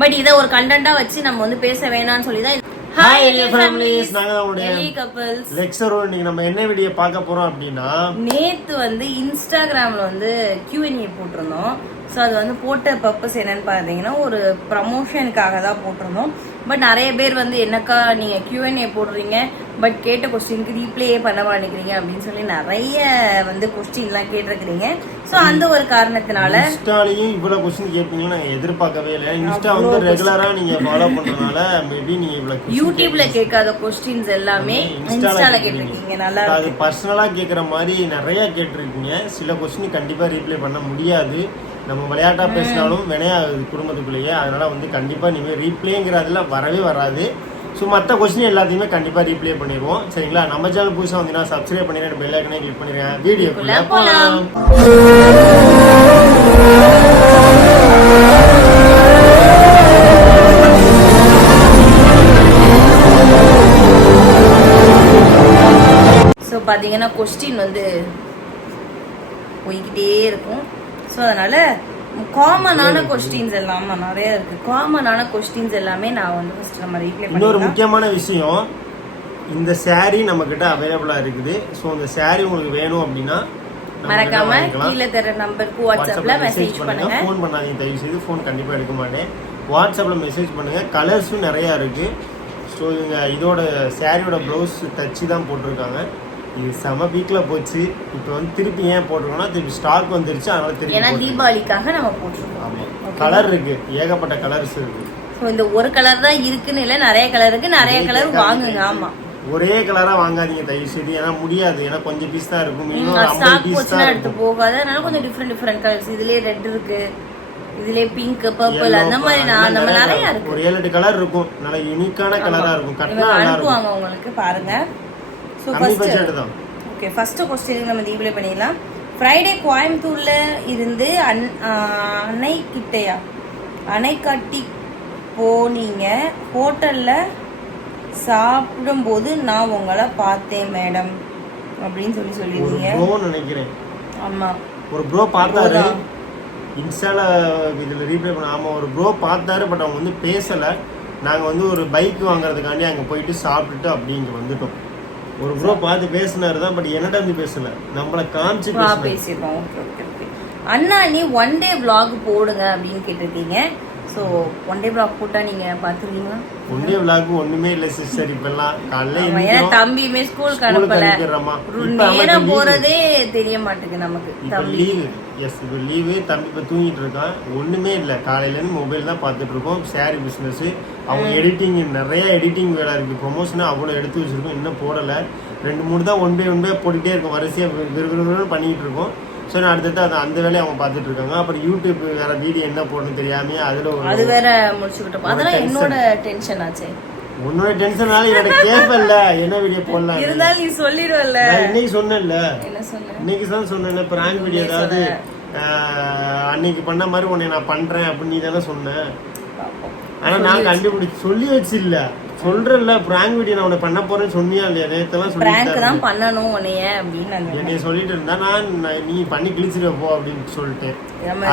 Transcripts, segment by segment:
But இத ஒரு கண்டென்ட்டா வச்சு நம்ம வந்து பேச வேணாம்னு சொல்லி தான். ஹாய் எலியா ஃபேமிலிஸ், நாங்க தான் உங்களுடைய எலி கப்பிள்ஸ் லெக்சர். இன்னைக்கு நம்ம என்ன வீடியோ பார்க்க போறோம் அப்படின்னா, நேத்து வந்து இன்ஸ்டாகிராம்ல வந்து Q&A போட்டிருந்தோம். ஸோ அது வந்து போட்ட பர்பஸ் என்னன்னு பார்த்தீங்கன்னா, ஒரு ப்ரமோஷனுக்காக தான் போட்டிருந்தோம். பட் நிறைய பேர் வந்து என்னக்கா நீங்கள் Q&A போடுறீங்க, பட் கேட்ட கொஸ்டினுக்கு ரீப்ளே பண்ண மாட்டேங்கிறீங்க அப்படின்னு சொல்லி நிறைய வந்து கொஸ்டின்லாம் கேட்டிருக்கிறீங்க. ஸோ அந்த ஒரு காரணத்தினால இன்ஸ்டாலையும் இவ்வளோ கொஸ்டின் கேட்பீங்கன்னு நாங்கள் எதிர்பார்க்கவே இல்லை. இன்ஸ்டா வந்து ரெகுலராக நீங்கள் ஃபாலோ பண்ணுறதுனால மேபி நீங்கள் இவ்வளோ யூடியூப்ல கேட்காத கொஸ்டின்ஸ் எல்லாமே இன்ஸ்டால கேட்டிருக்கீங்க. நல்லா அது பர்சனலாக கேட்குற மாதிரி நிறைய கேட்டிருக்கீங்க. சில கொஸ்டின் கண்டிப்பாக ரீப்ளே பண்ண முடியாது. நம்ம விளையாட்டா பேசினாலும் வினையாகுது குடும்பத்துக்குள்ளேயே. அதனால வந்து கண்டிப்பா நீங்க ரீப்ளேங்கிறதுல வரவே வராது. ஸோ மற்ற கொஸ்டின் எல்லாத்தையுமே கண்டிப்பா ரீப்ளே பண்ணிடுவோம். சரிங்களா? நம்ம சேனல் புதுசாக வந்தீங்கன்னா சப்ஸ்கிரைப் பண்ணிடுறேன், பெல் ஐக்கனை கிளிக் பண்ணிடுறேன். வீடியோக்குள்ள போகலாம். ஸோ பார்த்தீங்கன்னா கொஸ்டின் வந்து போய்கிட்டே இருக்கும். ஸோ அதனால காமனான கொஸ்டின்ஸ் எல்லாமே நிறைய இருக்கு. காமனான கொஸ்டின்ஸ் எல்லாமே நான் வந்து ஃபர்ஸ்ட் நம்ம ரீப்ளே பண்ணி. இன்னொரு முக்கியமான விஷயம், இந்த saree நம்ம கிட்ட அவைலபிளா இருக்குது. ஸோ இந்த saree உங்களுக்கு வேணும் அப்படின்னா மறக்காம கீழே தர நம்பருக்கு வாட்ஸ்அப்ல மெசேஜ் பண்ணுங்க. ஃபோன் பண்ணாதீங்க, தயவு செய்து ஃபோன் கண்டிப்பா எடுக்க மாட்டேன். வாட்ஸ்அப்ல மெசேஜ் பண்ணுங்க. கலர்ஸும் நிறைய இருக்கு. ஸோ இதோட சாரியோட ப்ளவுஸ் தச்சு தான் போட்டிருக்காங்க. இது செம வீக்ல போச்சு. இப்போ வந்து திருப்பி ஏன் போட்டிருக்கோம்னா, திருப்பி ஸ்டாக் வந்துருச்சு. அதனால திருப்பி ஏன்னா தீபாவளிக்காக நம்ம போட்டிருக்கோம். ஆமா, கலர் இருக்கு, ஏகப்பட்ட கலர்ஸ் இருக்கு. ஸோ இந்த ஒரு கலர் தான் இருக்குன்னு இல்லை, நிறைய கலர் இருக்கு. நிறைய கலர் வாங்குங்க. ஆமா, ஒரே கலரா வாங்காதீங்க தயவு செய்து. ஏன்னா முடியாது. ஏன்னா கொஞ்சம் பீஸ் தான் இருக்கும். ஸ்டாக் போச்சுன்னா எடுத்து போகாது. அதனால கொஞ்சம் டிஃப்ரெண்ட் கலர்ஸ். இதுலயே ரெட் இருக்கு, இதுலயே பிங்க், பர்பிள், அந்த மாதிரி நம்ம நிறைய இருக்கு. ஒரு 7-8 கலர் இருக்கும். நல்ல யூனிக்கான கலரா இருக்கும். கட்டினா அனுப்புவாங்க உங்களுக்கு, பாருங்க. ஸோ ஓகே, ஃபர்ஸ்ட் கொஸ்டின் நம்ம ரீப்ளே பண்ணிடலாம். ஃப்ரைடே கோயம்புத்தூர்ல இருந்து அணைக்கட்டி போனீங்க. ஹோட்டல்ல சாப்பிடும்போது நான் உங்களை பார்த்தேன் மேடம் அப்படின்னு சொல்லியிருந்தீங்க நினைக்கிறேன். ஆமா, ஒரு ப்ரோ பார்த்தாரு இன்ஸ்டால, இதுல ரீப்ளே பண்ண. ஆமா, ஒரு ப்ரோ பார்த்தாரு. பட் அவங்க வந்து பேசல. நாங்க வந்து ஒரு பைக் வாங்குறதுக்காண்டி அங்க போயிட்டு சாப்பிட்டுட்டு அப்படி இங்க வந்துட்டோம். ஒரு ப்ரோ பார்த்து பேசினாரு தான், பட் என்னட்ட வந்து பேசல, நம்மள காமிச்சு பேசிருக்கோம். Okay okay okay. அண்ணா நீ ஒன் டே vlog போடுங்க அப்படின்னு கேட்டிருக்கீங்க. ஸோ ஒன் டே vlog போட்டா நீங்க பாத்துருவீங்களா? ஒன் டே vlog ஒண்ணுமே இல்ல சிஸ்டர். இப்பெல்லாம் காலையில தம்பியுமே ஸ்கூலுக்கு அனுப்பல, நேரம் போறதே தெரிய மாட்டேங்குது நமக்கு. இப்ப லீவு, எஸ் இப்ப லீவு. தம்பி இப்ப தூங்கிட்டு இருக்கான். ஒண்ணுமே இல்ல, காலையில இருந்து மொபைல் தான் பார்த்துட்டு இருக்கோம். சாரி பிசினஸ், அவங்க எடிட்டிங், நிறைய எடிட்டிங் வேலை இருக்கு. ப்ரொமோஷன் அவ்வளோ எடுத்து வச்சிருக்கோம். இன்னும் போடல. 2-3 தான் ஒன் பை போட்டுட்டே இருக்கும். வரிசையா விறுவிறுன்னு பண்ணிட்டு இருக்கோம். ஸோ நான் அடுத்தது அந்த வேலையை அவங்க பார்த்துட்டு இருக்காங்க. அப்புறம் யூடியூப் வேற வீடியோ என்ன போடணும் தெரியாம அதுல அது வேற முடிச்சுக்கிட்டோம். அதெல்லாம் என்னோட டென்ஷன் ஆச்சு. உன்னோட டென்ஷனால என்னோட கேட்பல்ல என்ன வீடியோ போடலாம் இருந்தாலும் நீ சொல்லிடுவல்ல. இன்னைக்கு சொன்னேன்ல, என்ன சொன்ன? இன்னைக்கு தான் சொன்னேன்ல, பிராங்க் வீடியோ ஏதாவது அன்னைக்கு பண்ண மாதிரி உன்னை நான் பண்றேன் அப்படின்னு நீ தானே சொன்ன. ஆனா நான் கண்டுபிடிச்சு சொல்லி வச்சு இல்ல சொல்றேன்ல, பிராங்க் வீடியோ நான் உன்னை பண்ண போறேன்னு சொன்னியா இல்லையா? நேத்தெல்லாம் சொல்லி பிராங்க் தான் பண்ணனும் உன்னைய அப்படின்னு என்னைய சொல்லிட்டு இருந்தா, நான் நீ பண்ணி கிழிச்சிட போ அப்படின்னு சொல்லிட்டேன்.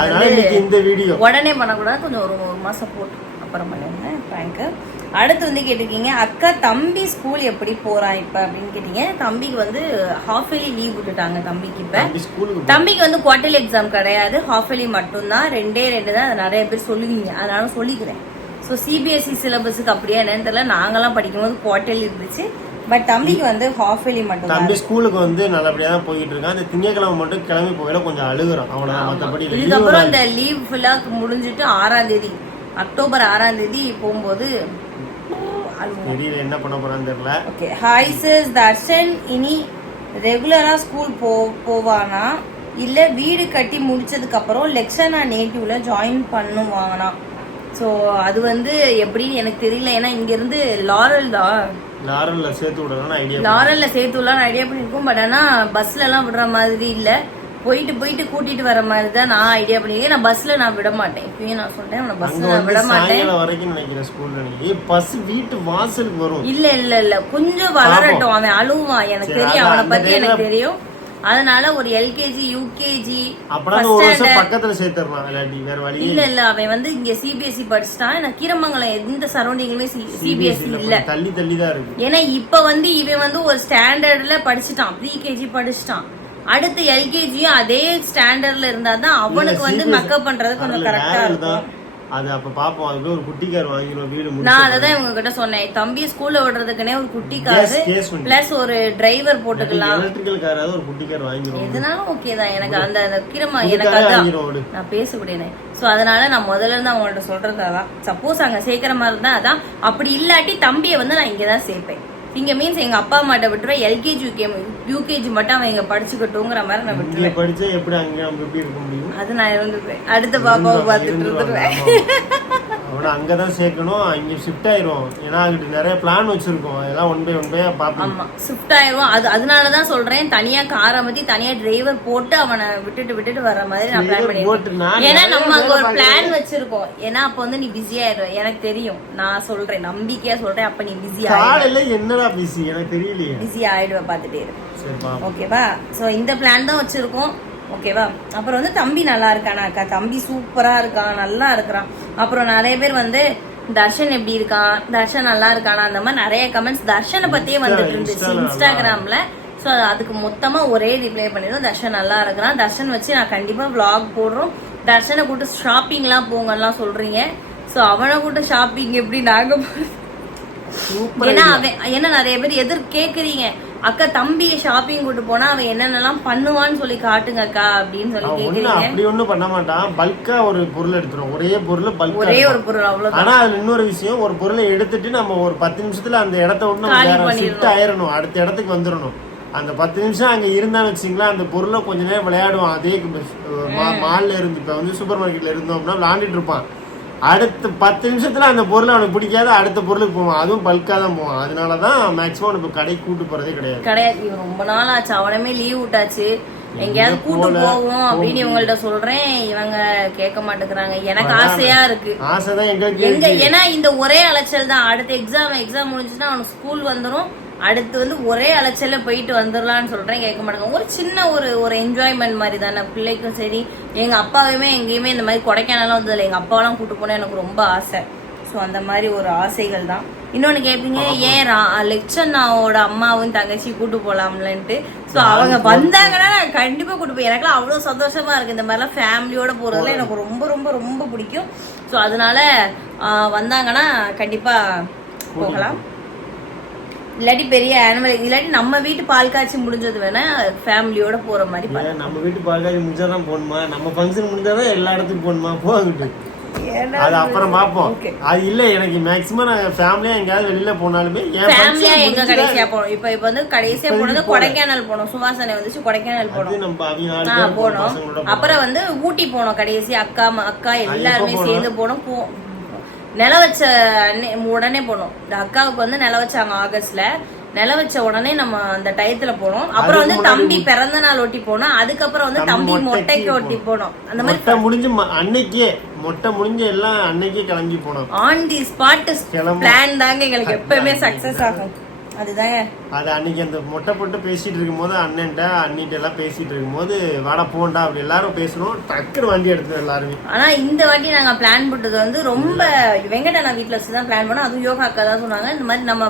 அதனால இன்னைக்கு இந்த வீடியோ உடனே பண்ணக்கூடாது, கொஞ்சம் ஒரு மாசம் போட்டு அப்புறம் பண்ணுங்க பிராங்க். அடுத்து வந்து கேட்டிருக்கீங்க, அக்கா தம்பி ஸ்கூல் எப்படி போறான் இப்ப அப்படின்னு கேட்டீங்க. தம்பிக்கு வந்து ஹாஃப் இயர்லி லீவ் விட்டுட்டாங்க. தம்பிக்கு இப்ப தம்பிக்கு வந்து குவார்டர்லி எக்ஸாம் கிடையாது, ஹாஃப் இயர்லி மட்டும்தான். 2 தான். அதை நிறைய பேர் சொல்லுவீங்க, அதனால சொல்லிக்கிறேன். ஸோ சிபிஎஸ்சி சிலபஸுக்கு அப்படியே என்னன்னு தெரியல. நாங்கெல்லாம் படிக்கும்போது குவார்டர்லி இருந்துச்சு. பட் தம்பிக்கு வந்து ஹாஃப் இயர்லி மட்டும். தம்பி ஸ்கூலுக்கு வந்து நல்லபடியா தான் போயிட்டு இருக்கான். அந்த திங்கக்கிழமை மட்டும் கிளம்பி போகல, கொஞ்சம் அழுகுறான். அவ்வளவுதான். மற்றபடி இதுக்கப்புறம் இந்த லீவ் ஃபுல்லா முடிஞ்சிட்டு 6ஆம் தேதி, அக்டோபர் 6ஆம் தேதி போகும்போது தெரியல என்ன பண்ண போறான்னு தெரியல. ஓகே, ஹாய் சிஸ் தர்ஷன் இனி ரெகுலரா ஸ்கூல் போவானா இல்ல வீடு கட்டி முடிச்சதுக்கு அப்புறம் லெக்ஷனா நேட்டிவ்ல ஜாயின் பண்ணுவாங்கனா? ஸோ அது வந்து எப்படின்னு எனக்கு தெரியல. ஏன்னா இங்க இருந்து லாரல்ல சேர்த்து விடலாம் ஐடியா பண்ணிருக்கோம். பட் ஆனா பஸ்ல எல்லாம் விடுற மாதிரி இல்ல, போயிட்டு கூட்டிட்டு வர மாதிரி தான் நான் ஐடியா பண்ணிருக்கேன். நான் பஸ்ல நான் விட மாட்டேன். இப்பயும் நான் சொல்றேன், பஸ்ல நான் விட மாட்டேன். வரைக்கும் நினைக்கிறேன் ஸ்கூல்ல பஸ் வீட்டு வாசலுக்கு வரும். இல்ல கொஞ்சம் வளரட்டும், அவன் அழுவான். எனக்கு தெரியும், அவனை பத்தி எனக்கு தெரியும். அதனால ஒரு எல்கேஜி யூகேஜி அப்பதான் ஒரு வருஷம் பக்கத்துல சேர்த்துறான் இல்லாட்டி வேற வழி இல்ல அவன் வந்து இங்க சிபிஎஸ்சி படிச்சுட்டான். நான் கீரமங்கலம் எந்த சரௌண்டிங்லயுமே சிபிஎஸ்சி இல்ல, தள்ளி தான் இருக்கு. ஏன்னா இப்ப வந்து இவன் வந்து ஒரு ஸ்டாண்டர்ட்ல படிச்சுட்டான், ப்ரீகேஜி படிச்சுட்டான். அடுத்து எல்கேஜியும் அதே ஸ்டாண்டர்ட்ல இருந்தாதான் அவனுக்கு வந்து மக்கப் பண்றது கொஞ்சம் கரெக்டா இருக்கும். அது அப்ப பாப்போம், அதுக்கு ஒரு குட்டி கார் வாங்கிடுவோம் வீடு. நான் அததான் இவங்க கிட்ட சொன்னேன், தம்பியை ஸ்கூல்ல விடுறதுக்குனே ஒரு குட்டி கார் பிளஸ் ஒரு டிரைவர் போட்டுக்கலாம், எலக்ட்ரிக்கல் காராவது ஒரு குட்டி கார் வாங்கிடுவோம். எதுனாலும் ஓகே தான் எனக்கு. அந்த கிரமா எனக்கு அதான் நான் பேசக்கூடியனே. சோ அதனால நான் முதல்ல இருந்து அவங்கள்ட்ட சொல்றது அதான், சப்போஸ் அங்க சேர்க்கிற மாதிரி இருந்தா அதான், அப்படி இல்லாட்டி தம்பியை வந்து நான் இங்கதான் சேர்ப்பேன். இங்க மீன்ஸ் எங்க அப்பா அம்மாட்ட விட்டுருவேன், எல்கேஜி யூகேஜி மட்டும் அவன் இங்க படிச்சுக்கட்டுங்கிற மாதிரி நான் விட்டுருவேன். படிச்சா எப்படி அங்க எப்படி இருக்க முடியும்? அது நான் இருந்துருவேன், அடுத்த பாப்பாவை பார்த்துட்டு இருந்துருவேன். அவனை அங்கதான் சேர்க்கணும், அங்க ஷிஃப்ட் ஆயிரும். ஏன்னா அங்கிட்டு நிறைய பிளான் வச்சிருக்கோம், அதெல்லாம் ஒன் பை பாப்போம். ஆமா ஷிஃப்ட் ஆயிரும். அதனாலதான் சொல்றேன், தனியா காரை பத்தி தனியா டிரைவர் போட்டு அவனை விட்டுட்டு வர மாதிரி நான் பிளான் பண்ணிருக்கேன். ஏன்னா நம்ம அங்க ஒரு பிளான் வச்சிருக்கோம். ஏன்னா அப்ப வந்து நீ பிஸி ஆயிடுவ, எனக்கு தெரியும், நான் சொல்றேன், நம்பிக்கையா சொல்றேன். அப்ப நீ பிஸி ஆயிடுவ, என்னடா பிஸி எனக்கு தெரியலையே, பிஸி ஆயிடுவ பாத்துட்டே இரு, ஓகேவா? சோ இந்த பிளான் தான் வச்சிருக்கோம், ஓகேவா? அப்புறம் வந்து தம்பி நல்லா இருக்கானாக்கா, தம்பி சூப்பரா இருக்கான், நல்லா இருக்கிறான். அப்புறம் நிறைய பேர் வந்து தர்ஷன் எப்படி இருக்கான், தர்ஷன் நல்லா இருக்கானா, அந்த மாதிரி நிறைய கமெண்ட்ஸ் தர்ஷனை பத்தியே வந்துட்டு இருந்துச்சு இன்ஸ்டாகிராம்ல. ஸோ அதுக்கு மொத்தமா ஒரே ரிப்ளை பண்ணிடுவோம், தர்ஷன் நல்லா இருக்கிறான். தர்ஷன் வச்சு நான் கண்டிப்பா விளாக் போடுறோம். தர்ஷனை கூட்டு ஷாப்பிங்லாம் போங்கலாம் சொல்றீங்க. ஸோ அவனை கூட்டு ஷாப்பிங் எப்படி நாங்க, ஏன்னா நிறைய பேர் கேக்குறீங்க, அக்கா தம்பியை ஷாப்பிங் கூட்டு போனா அவன் என்னென்னலாம் பண்ணுவான்னு சொல்லி காட்டுங்க அக்கா அப்படின்னு சொல்லி கேக்குறீங்க. அப்படி ஒண்ணும் பண்ண மாட்டான், பல்கா ஒரு பொருள் எடுத்துரும், ஒரே ஒரு பொருள் அவ்வளவு. ஆனா அது இன்னொரு விஷயம், ஒரு பொருளை எடுத்துட்டு நம்ம ஒரு 10 நிமிஷத்துல அந்த இடத்த விட்டு ஷிஃப்ட் ஆயிரணும், அடுத்த இடத்துக்கு வந்துடணும். அந்த 10 நிமிஷம் அங்க இருந்தான்னு வச்சுங்களா, அந்த பொருளை கொஞ்ச நேரம் விளையாடுவான். அதே மால்ல இருந்து இப்ப வந்து சூப்பர் மார்க்கெட்ல இருந்தோம்னா விளையாண்டுட்டு இருப்பான். அடுத்த 10 நிமிஷத்துல அந்த பொருள் அவனுக்கு பிடிக்காத அடுத்த பொருளுக்கு போவான், அதுவும் பல்கா தான் போவான். அதனாலதான் மேக்சிமம் இப்ப கடைக்கு கூட்டு போறதே கிடையாது. இவன் ரொம்ப நாள் ஆச்சு, அவனமே லீவ் விட்டாச்சு, எங்கேயாவது கூட்டு போவோம் அப்படின்னு இவங்கள்ட்ட சொல்றேன், இவங்க கேட்க மாட்டேங்கிறாங்க. எனக்கு ஆசையா இருக்கு, ஆசைதான் எங்க, ஏன்னா இந்த ஒரே அலைச்சல் தான். அடுத்த எக்ஸாம் முடிஞ்சுன்னா அவனுக்கு ஸ்கூல் வந்துடும், அடுத்து வந்து ஒரே அலைச்சல்ல போயிட்டு வந்துடலான்னு சொல்றேன், கேட்க மாட்டாங்க. ஒரு சின்ன ஒரு என்ஜாய்மெண்ட் மாதிரி தானே பிள்ளைக்கும் சரி. எங்க அப்பாவுமே எங்கேயுமே இந்த மாதிரி கொடைக்கானலாம் வந்ததில்லை, எங்க அப்பாவெல்லாம் கூட்டு போனா எனக்கு ரொம்ப ஆசை. ஸோ அந்த மாதிரி ஒரு ஆசைகள் தான். இன்னொன்னு கேட்பீங்க, ஏன் லெக்சனாவோட அம்மாவும் தங்கச்சி கூட்டு போலாம்லன்ட்டு. ஸோ அவங்க வந்தாங்கன்னா நான் கண்டிப்பா கூட்டு போய், எனக்குலாம் அவ்வளோ சந்தோஷமா இருக்கு. இந்த மாதிரிலாம் ஃபேமிலியோட போறதுல எனக்கு ரொம்ப ரொம்ப ரொம்ப பிடிக்கும். ஸோ அதனால வந்தாங்கன்னா கண்டிப்பா போகலாம். இல்லாட்டி பெரிய ஆனிவல், இல்லாட்டி நம்ம வீட்டு பால் காய்ச்சி முடிஞ்சது வேணா ஃபேமிலியோட போற மாதிரி. நம்ம வீட்டு பால் காய்ச்சி முடிஞ்சாதான் போகணுமா, நம்ம ஃபங்க்ஷன் முடிஞ்சாதான் எல்லா இடத்துக்கும் போகணுமா, போகிட்டு அது அப்புறம் பாப்போம். அது இல்ல, எனக்கு மேக்ஸிமம் நாங்க ஃபேமிலியா எங்கயாவது வெளியில போனாலுமே ஃபேமிலியா எங்க கடைசியா போனோம். இப்ப வந்து கடைசியா போனது கொடைக்கானல் போனோம், சுவாசனை வந்துச்சு கொடைக்கானல் போனோம், போனோம். அப்புறம் வந்து ஊட்டி போனோம் கடைசி, அக்கா எல்லாருமே சேர்ந்து போனோம். நில வச்ச உடனே போனோம். இந்த அக்காவுக்கு வந்து நில வச்சாங்க ஆகஸ்ட்ல, நில வச்ச உடனே நம்ம அந்த டயத்துல போனோம். அப்புறம் வந்து தம்பி பிறந்த நாள் ஒட்டி போனோம், அதுக்கப்புறம் வந்து தம்பி மொட்டைக்கு ஒட்டி போனோம். அந்த மாதிரி முடிஞ்சு அன்னைக்கே மொட்டை முடிஞ்ச எல்லாம் அன்னைக்கே கிளம்பி போனோம். ஆன் தி ஸ்பாட் பிளான் தாங்க எங்களுக்கு எப்பவுமே சக்சஸ் ஆகும். அதுதாங்க அது அன்னைக்கு அந்த மொட்டை போட்டு பேசிட்டு இருக்கும் போது அண்ணிட்ட எல்லாம் பேசிட்டு இருக்கும் போது வாடா போண்டா அப்படி எல்லாரும் பேசணும், டக்குனு வண்டி எடுத்து எல்லாருமே. ஆனா இந்த வாட்டி நாங்க பிளான் போட்டது வந்து ரொம்ப வெங்கடனா வீட்டுல வச்சுதான் பிளான் பண்ணோம். அதுவும் யோகா அக்கா தான் சொன்னாங்க, இந்த மாதிரி நம்ம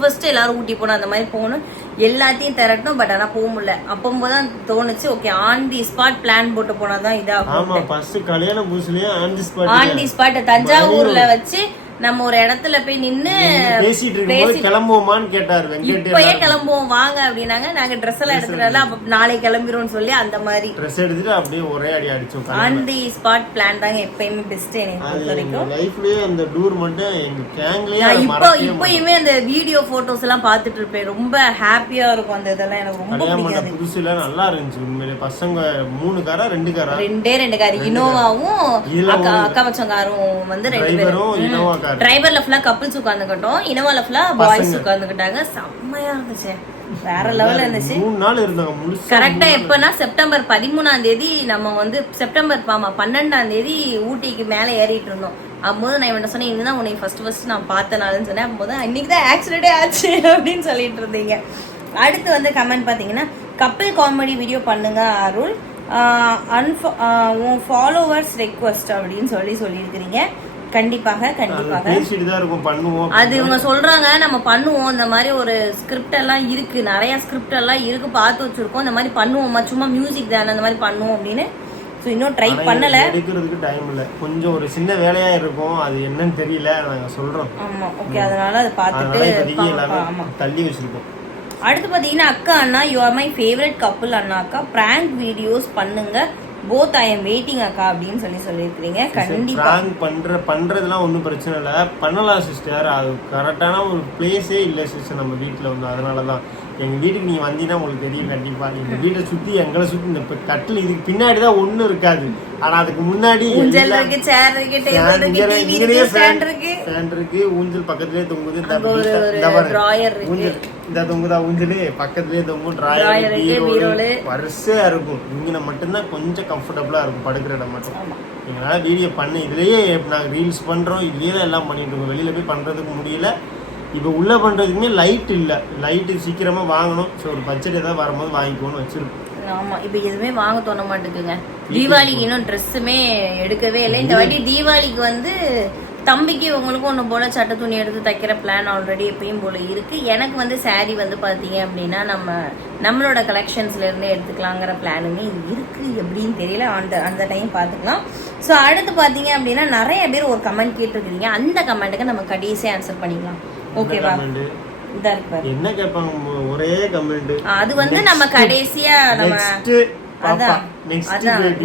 ஃபர்ஸ்ட் எல்லாரும் ஊட்டி போனோம், அந்த மாதிரி போகணும், எல்லாத்தையும் திரட்டணும். பட் ஆனா போக முடியல. அப்போதான் தோணுச்சு, okay on the spot plan போட்டு போனாதான் இதாகும். ஆமா, ஃபர்ஸ்ட் கல்யாண பூசுலயே ஆன் தி ஸ்பாட் தஞ்சாவூர்ல வச்சு நம்ம ஒரு இடத்துல போய் நின்னு பேசிட்டு இருக்கும்போது கிளம்புவோமான்னு கேட்டாரு. இப்பயே கிளம்புவோம் வாங்க அப்படின்னாங்க. நாங்க ட்ரெஸ் எல்லாம் எடுத்துட்டு அப்ப நாளைக்கு கிளம்பிடுவோம் சொல்லி அந்த மாதிரி ட்ரெஸ் எடுத்துட்டு அப்படியே ஒரே அடி அடிச்சோம். ஆன் தி ஸ்பாட் பிளான் தாங்க எப்பயுமே பெஸ்ட் எனக்கு பொறுத்த வரைக்கும். லைஃப்லயே அந்த டூர் மட்டும் எங்க கேங்லயே இப்பயுமே அந்த வீடியோ போட்டோஸ் எல்லாம் பாத்துட்டு இருப்பேன், ரொம்ப ஹாப்பியா இருக்கும். அந்த இதெல்லாம் எனக்கு ரொம்ப பிடிக்கும். புதுசுல நல்லா இருந்துச்சு உண்மையிலே. பசங்க 3 காரா 2 காரா, ரெண்டே கார், இனோவாவும் அக்கா பச்சம் காரும் வந்து 2 பேரும். டிரைவர்ல ஃபுல்லா கப்பிள்ஸ் உட்கார்ந்துக்கிட்டோம், இனோவால ஃபுல்லா பாய்ஸ் உட்கார்ந்துக்கிட்டாங்க. செம்மையா இருந்துச்சு, வேற லெவல்ல இருந்துச்சு. 3 நாள் இருந்தாங்க கரெக்டா. எப்பன்னா செப்டம்பர் 13ஆம் தேதி நம்ம வந்து செப்டம்பர் 12ஆம் தேதி ஊட்டிக்கு மேல ஏறிட்டு இருந்தோம். அப்போது நான் இவன் சொன்னேன், இதுதான் உன்னை ஃபர்ஸ்ட் நான் பார்த்த நாள்னு சொன்னேன். அப்போது அன்னைக்குதான் ஆக்சிடென்டே ஆச்சு அப்படின்னு சொல்லிட்டு இருந்தீங்க. அடுத்து வந்து கமெண்ட் பாத்தீங்கன்னா, கப்பிள் காமெடி வீடியோ பண்ணுங்க அருள், உன் ஃபாலோவர்ஸ் ரெக்வஸ்ட் அப்படின்னு சொல்லியிருக்கிறீங்க. கண்டிப்பாக பேசிட்டு தான் இருக்கும், பண்ணுவோம். அது இவங்க சொல்றாங்க நம்ம பண்ணுவோம், இந்த மாதிரி ஒரு ஸ்கிரிப்ட் எல்லாம் இருக்கு, நிறைய ஸ்கிரிப்ட் எல்லாம் இருக்கு, பார்த்து வச்சிருக்கோம், இந்த மாதிரி பண்ணுவோமா, சும்மா மியூசிக் தானே அந்த மாதிரி பண்ணுவோம் அப்படின்னு. ஸோ இன்னும் ட்ரை பண்ணல, எடுக்கிறதுக்கு டைம் இல்லை, கொஞ்சம் ஒரு சின்ன வேலையா இருக்கும், அது என்னன்னு தெரியல, நாங்க சொல்றோம். ஆமா ஓகே, அதனால அதை பார்த்துட்டு தள்ளி வச்சிருக்கோம். அடுத்து பாத்தீங்கன்னா அக்கா அண்ணா you are my favourite couple அண்ணா அக்கா, பிராங்க் வீடியோஸ் பண்ணுங்க போத் ஐ எம் வெயிட்டிங் அக்கா அப்படின்னு சொல்லியிருக்கிறீங்க. கண்டிப்பா பண்றதுலாம் ஒன்றும் பிரச்சனை இல்லை, பண்ணலாம் சிஸ்டர். அது கரெக்டான ஒரு பிளேஸே இல்லை சிஸ்டர் நம்ம வீட்டில் வந்து. அதனாலதான் எங்க வீட்டுக்கு நீங்க வந்தீங்கன்னா உங்களுக்கு தெரியும். கண்டிப்பா எங்க வீட்டை சுத்தி எங்களை சுத்தி இந்த கட்டில் இதுக்கு பின்னாடி தான் ஒண்ணும் இருக்காது, ஆனா அதுக்கு முன்னாடி ஊஞ்சல் இருக்கு, சேர் இருக்கு, டேபிள் இருக்கு, டிவி இருக்கு, ஸ்டாண்ட் இருக்கு, ஊஞ்சல் பக்கத்துலயே தொங்குது, டிராயர் இருக்கு, இந்த தொங்குதா ஊஞ்சலு பக்கத்துலயே தொங்கும், டிராயர் வரிசையா இருக்கும். இங்க மட்டும்தான் கொஞ்சம் கம்ஃபர்டபுளா இருக்கும் படுக்கிற இடம் மட்டும். எங்களால வீடியோ பண்ண இதுலயே நாங்க ரீல்ஸ் பண்றோம், இதுலயே தான் எல்லாம் பண்ணிட்டு இருக்கோம். வெளியில போய் பண்றதுக்கு முடியல. இப்போ உள்ள பண்றதுக்குமே லைட் இல்ல, லைட்டு சீக்கிரமா வாங்கணும். ஸோ ஒரு பட்ஜெட் ஏதாவது வரும்போது வாங்கிக்கோன்னு வச்சிருக்கோம். ஆமா, இப்போ எதுவுமே வாங்க தோண மாட்டேங்குங்க. தீபாவளிக்கு இன்னும் ட்ரெஸ்ஸுமே எடுக்கவே இல்லை. இந்த வாட்டி தீபாவளிக்கு வந்து தம்பிக்கு உங்களுக்கும் ஒன்று போல சட்டை துணி எடுத்து தைக்கிற பிளான் ஆல்ரெடி எப்பயும் போல இருக்கு. எனக்கு வந்து சாரீ வந்து பார்த்தீங்க அப்படின்னா நம்மளோட கலெக்ஷன்ஸ்ல இருந்து எடுத்துக்கலாங்கிற பிளானுமே இருக்கு. எப்படின்னு தெரியல, அந்த டைம் பார்த்துக்கலாம். ஸோ அடுத்து பார்த்தீங்க அப்படின்னா நிறைய பேர் ஒரு கமெண்ட் கேட்டிருக்கீங்க, அந்த கமெண்ட்டுக்கு நம்ம கடைசியாக ஆன்சர் பண்ணிக்கலாம். ஓகேவா? என்ன கேட்பாங்க? ஒரே கமெண்ட். அது வந்து நம்ம கடைசியா நம்ம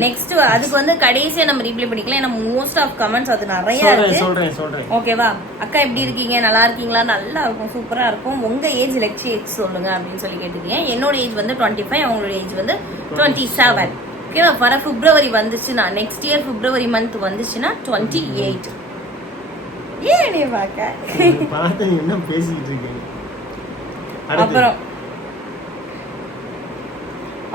நெக்ஸ்ட் அதுக்கு வந்து கடைசியா நம்ம ரிப்ளை பண்ணிக்கலாம். ஏன்னா மோஸ்ட் ஆஃப் கமெண்ட்ஸ் அது நிறைய இருக்கு. சொல்றேன். ஓகேவா? அக்கா எப்படி இருக்கீங்க, நல்லா இருக்கீங்களா? நல்லா இருக்கும், சூப்பரா இருக்கும். உங்க ஏஜ் ஏஜ் சொல்லுங்க அப்படின்னு சொல்லி கேட்டுக்கீங்க. என்னோட ஏஜ் வந்து 25, அவங்களோட ஏஜ் வந்து 27. ஓகேவா? வர பிப்ரவரி வந்துச்சுன்னா, நெக்ஸ்ட் இயர் பிப்ரவரி மந்த் வந்துச்சுன்னா 28. ஏன் பார்த்து என்ன பேசிட்டு இருக்கீங்க?